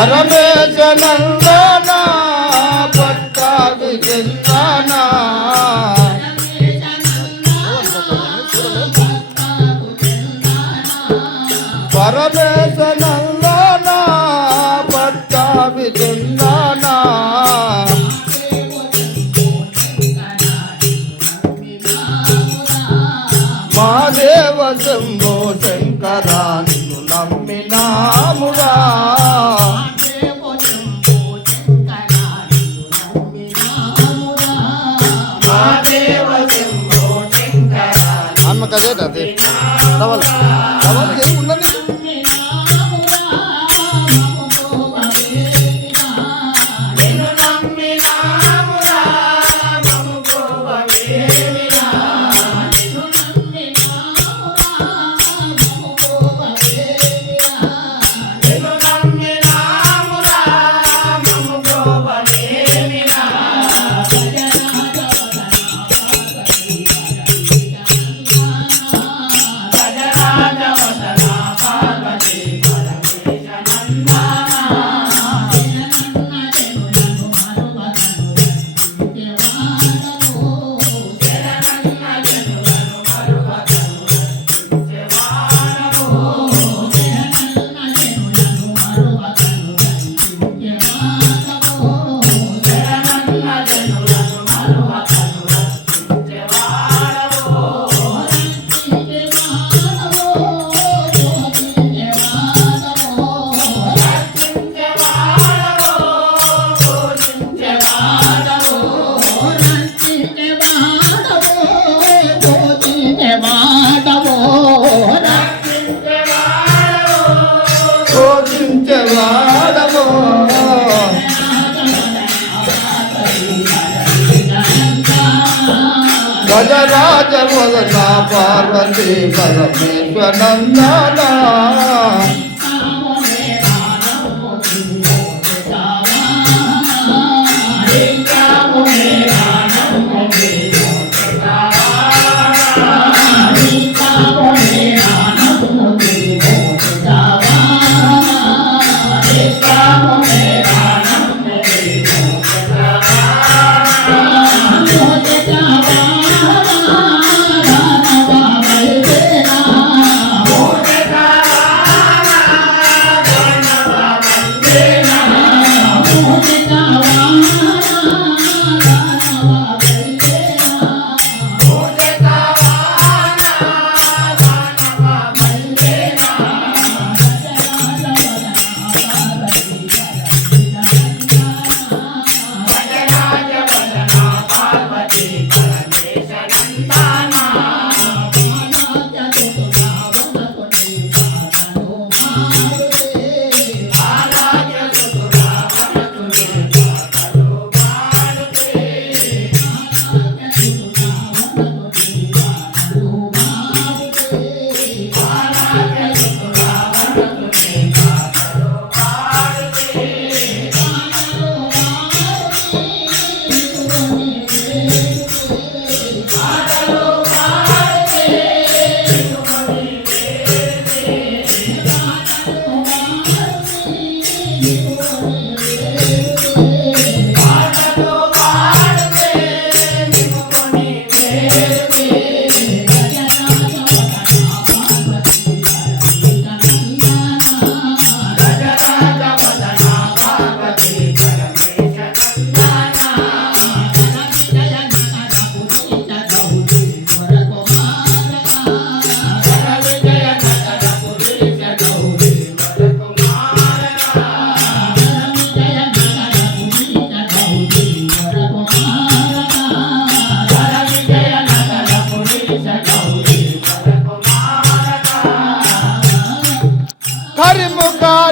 పరమేశనందన పట్టాభి చందన పరమేశనందన పట్టాభి చందన మాదేవ శంభో శంకరా నిన్ను నమ్మినామురా कर देना दे डबल डबल గజరాజ వదన పార్వతీ పరమేశ్వరందన Thank God.